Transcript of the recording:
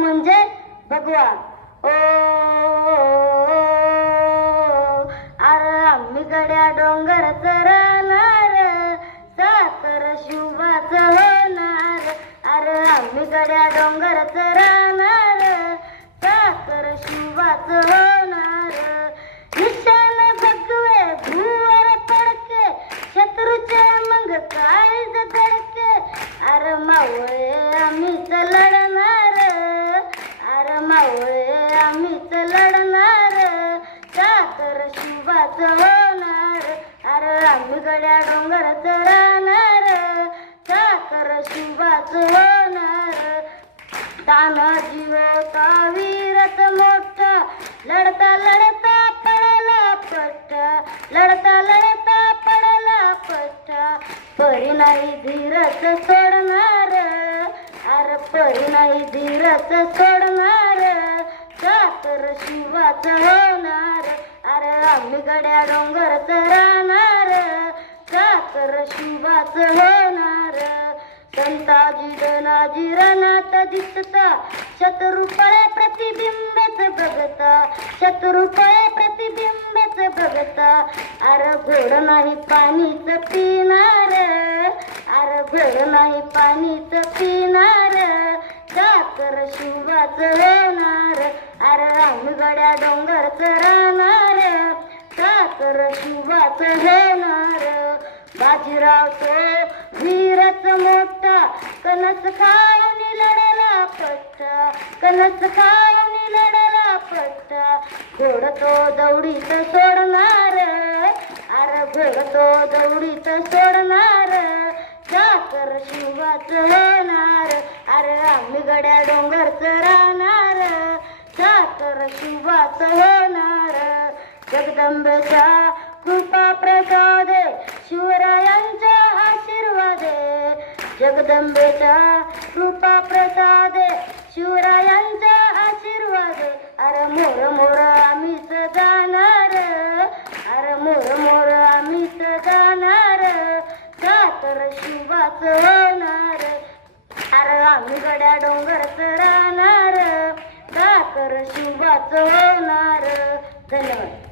म्हणजे भगवान. ओ अरे आम्ही गड्या डोंगर चरणार साखर शिवाच होणार. अरे आम्ही गड्या डोंगर चरणार साखर शिवाच होणार. निशान भगवे भूवर पडके शत्रूचे मग काय धडके अरे मावळे आम्हीच लढणार अरे मावळे आम्हीच लढणार साखर शिवाच होणार अरे आम्ही गड्या डोंगर चढणार. साखर शिवाच होणार. तानाजी वेळता वीरच मोठा. लढता लढता पडला पट्ट. लढता लढता पडला पट्ट. परी नाही धीरच सोडणार. अरे परी नाही धीरच सोडणार. साखर शिवाच होणार. आम्ही गड्या डोंगर राहणार साखर शिवाच होणार. संताजी धनाजी रणात दिसता शत्रुपळे प्रतिबिंबच बघता शत्रुपळे प्रतिबिंबच बघता. अर घोड नाही पाणीच पिणार अर घोड नाही पाणीच पिणार साखर शिवाच होणार. अर गड्या डोंगरच राहणार साखर शिवाच होणार बाजीराव तो वीरच मोठा. कनस खाऊन लढला पट्टा. कनस खाऊन लढला पट्टा. घोड तो दौडीत सोडणार. अरे घोड तो दौडीत सोडणार. साखर शिवाच होणार. अरे आम्ही गड्या डोंगर राहणार. साखर शिवाच होणार. जगदंबेच्या कृपा प्रसादे शिवरायांच्या आशीर्वादे. जगदंबेच्या कृपा प्रसादे शिवरायांच्या आशीर्वादे. अरे मोर मोर आम्हीच जाणार अरे मोर मोर आम्हीच जाणार साखर शिवाच होणार. अरे आम्ही गड्या डोंगर राहणार साखर शिवाच होणार. धन्यवाद.